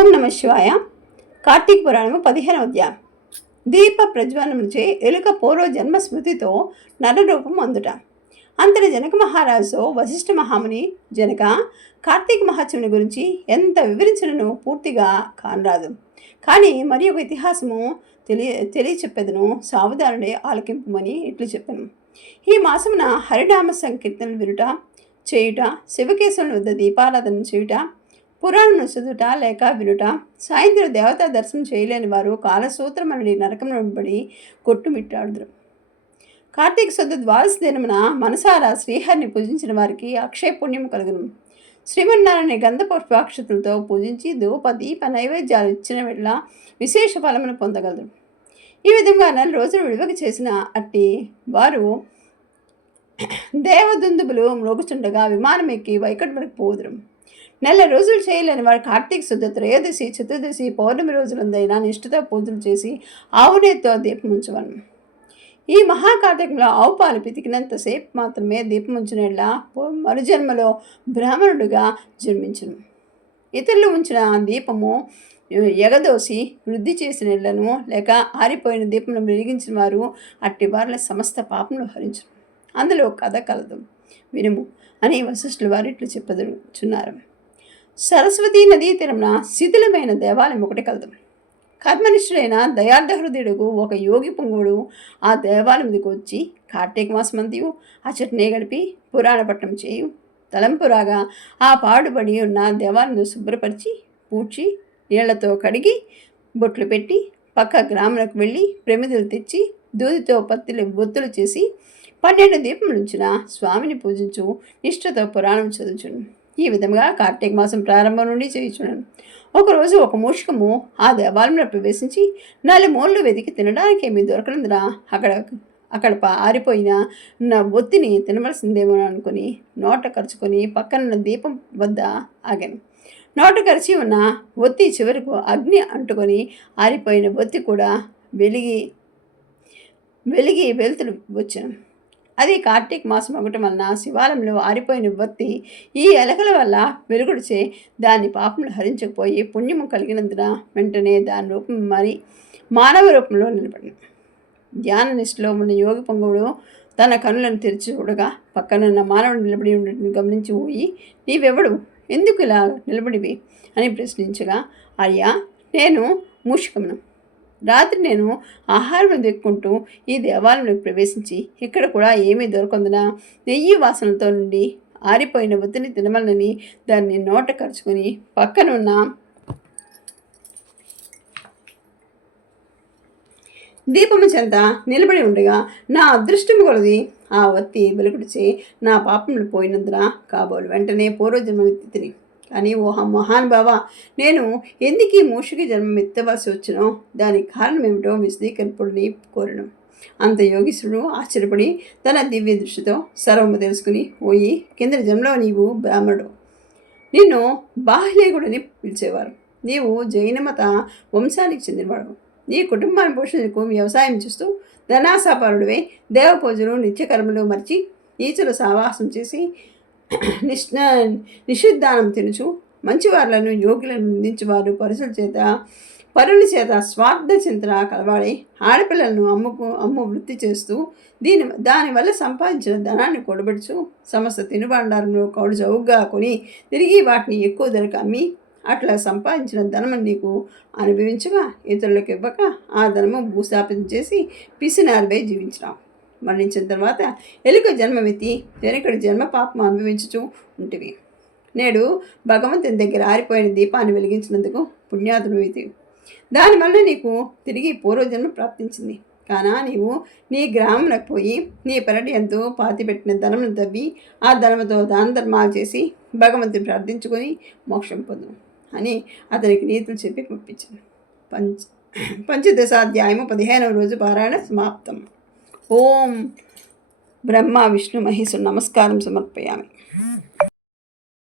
ఓం నమ శివాయ. కార్తీక పురాణము 15వ అధ్యాయం. దీప ప్రజ్వలనముచే ఎలుక పూర్వ జన్మ స్మృతితో నరరూపం అందుట. అంతటి జనక మహారాజుతో వశిష్ఠ మహాముని, జనక, కార్తీక మహాత్ముని గురించి ఎంత వివరించినను పూర్తిగా కానరాదు. కానీ మరి ఒక ఇతిహాసము తెలియచెప్పెదను, సావధానుడే ఆలకింపుమని ఇట్లు చెప్పాను. ఈ మాసమున హరినామ సంకీర్తనలు వినుట, చేయుట, శివకేశవుని వద్ద దీపారాధన చేయుట, పురాణను చదువుట లేక వినుట, సాయంత్రం దేవతా దర్శనం చేయలేని వారు కాలసూత్రమని నరకం వెంబడి కొట్టుమిట్టాడుదురు. కార్తీక శుద్ధ ద్వాదశ దినమున మనసారా శ్రీహరిని పూజించిన వారికి అక్షయ పుణ్యం కలుగును. శ్రీమన్నారాయణ గంధ పుష్పాక్షతులతో పూజించి ధూప దీప నైవేద్యాలు ఇచ్చిన వెళ్ళ విశేష ఫలమును పొందగలరు. ఈ విధంగా నెల రోజులు విడువక చేసిన అట్టి వారు దేవదుందుబులు మ్రోగుచుండగా విమానం ఎక్కి వైకుంఠములకు పోదురు. నెల రోజులు చేయలేని వారు కార్తీక శుద్ధ త్రయోదశి, చతుర్దశి, పౌర్ణమి రోజులందైనా నిష్ఠతో పూజలు చేసి ఆవునేతో దీపం ఉంచవలను. ఈ మహాకార్తీకంలో ఆవు పాలు పితికినంతసేపు మాత్రమే దీపం ఉంచినట్లా మరుజన్మలో బ్రాహ్మణుడిగా జన్మించును. ఇతరులు ఉంచిన దీపము ఎగదోసి వృద్ధి చేసిన ఇళ్లను లేక ఆరిపోయిన దీపమును వెలిగించిన వారు అట్టి వారిల సమస్త పాపములు హరించును. అందులో కథ కలదు, వినుము అని వశిష్ఠుల వారు ఇట్లు చెప్పదుచున్నారు. సరస్వతీ నదీ తీరమున శిథిలమైన దేవాలయం ఒకటి కలదు. కర్మనిష్ఠుడైన దయార్థ హృదయుడు ఒక యోగి పొంగుడు ఆ దేవాలయం మీదకి వచ్చి కార్తీక మాసమంతియు అచ్చటినే గడిపి పురాణపట్నం చేయు తలంపురాగా ఆ పాడుబడి ఉన్న దేవాలయం శుభ్రపరిచి పూడ్చి నీళ్లతో కడిగి బొట్లు పెట్టి పక్క గ్రాములకు వెళ్ళి ప్రమిదలు తెచ్చి దూదితో ఒత్తులు చేసి 12 దీపములుంచిన స్వామిని పూజించు నిష్ఠతో పురాణం చదువుచును. ఈ విధంగా కార్తీక మాసం ప్రారంభం నుండి చేయుచున్నాను. ఒకరోజు ఒక మూషికము ఆ దేవాలయంలో ప్రవేశించి 4 మూలలు వెతికి తినడానికి ఏమీ దొరకనందున అక్కడ ఆరిపోయిన ఒత్తిని తినవలసిందేమో అనుకుని నోట కరుచుకొని పక్కనున్న దీపం వద్ద ఆగాను. నోట కరిచి ఉన్న ఒత్తి చివరకు అగ్ని అంటుకొని ఆరిపోయిన ఒత్తి కూడా వెలిగి వెలుతురు వచ్చాను. అది కార్తీక మాసం ఒకటం వలన శివాలయంలో ఆరిపోయిన ఒత్తి ఈ ఎలకల వల్ల వెలుగుడిచే దాని పాపములు హరించకపోయి పుణ్యము కలిగినందున వెంటనే దాని రూపం మరి మానవ రూపంలో నిలబడిన. ధ్యాన నిష్ఠలో ఉన్న యోగి పొంగుడు తన కనులను తెరిచి చూడగా పక్కనున్న మానవుడు నిలబడి ఉండటం గమనించి పోయి, నీవెవడు, ఎందుకు ఇలా నిలబడివి అని ప్రశ్నించగా, అయ్యా, నేను మూషికమును. రాత్రి నేను ఆహారం దిక్కుంటూ ఈ దేవాలయంలోకి ప్రవేశించి ఇక్కడ కూడా ఏమీ దొరకందున నెయ్యి వాసనతో నుండి ఆరిపోయిన ఒత్తిని తినమలని దాన్ని నోట కరుచుకొని పక్కనున్న దీపము చెంత నిలబడి ఉండగా నా అదృష్టము కొలది ఆ ఒత్తి వెలుగుడిచే నా పాపములు పోయినందున కాబోలు వెంటనే పూర్వజన్మ తిని. కానీ ఓహ మహానుభావ, నేను ఎందుకు ఈ మూషికి జన్మం ఎత్తవలసి వచ్చినో దానికి కారణం ఏమిటో విశదీకరింపుడిని కోరను. అంత యోగీశ్వరుడు ఆశ్చర్యపడి తన దివ్య దృష్టితో సర్వము తెలుసుకుని, పోయి కింద జన్మలో నీవు బ్రాహ్మణుడు, నిన్ను బాహ్లేగుడని పిలిచేవారు. నీవు జైనమత వంశానికి చెందినవాడు. నీ కుటుంబాన్ని పోషణకు వ్యవసాయం చేస్తూ ధనాసాపారుడివై దేవపూజలు నిత్యకర్మలు మర్చి నీచుల సావాసం చేసి నిషిద్ధానం తినుచు మంచివారులను యోగులను నిందించేవారు పరుల చేత స్వార్థ చింతన కలవాడి ఆడపిల్లలను అమ్ము వృత్తి చేస్తూ దానివల్ల సంపాదించిన ధనాన్ని కూడబెడుచు సమస్త తినుబండాలను కౌడు చౌకగా కొని తిరిగి వాటిని ఎక్కువ ధరకు అమ్మి అట్లా సంపాదించిన ధనము నీకు అనుభవించగా ఇతరులకు ఇవ్వక ఆ ధనము భూస్థాపితం చేసి పిసినారిపై జీవించినాం. మరణించిన తర్వాత ఎలుక జన్మమెత్తి వెనకటి జన్మ పాపం అనుభవించుచూ ఉంటివి. నేడు భగవంతుని దగ్గర ఆరిపోయిన దీపాన్ని వెలిగించినందుకు పుణ్యాతునివి. దానివల్ల నీకు తిరిగి పూర్వజన్మ ప్రాప్తించింది. కానా నీవు నీ గ్రామంలోకి పోయి నీ పెరటి ఎంతో పాతిపెట్టిన ధనమును తవ్వి ఆ ధనముతో దాన ధర్మాలు చేసి భగవంతుని ప్రార్థించుకొని మోక్షం పొందు అని అతనికి నీతులు చెప్పి పంపించాను. పంచదశాధ్యాయము 15వ రోజు పారాయణ సమాప్తం. ఓం బ్రహ్మ విష్ణు మహేశ్వరు నమస్కారం సమర్పయామి.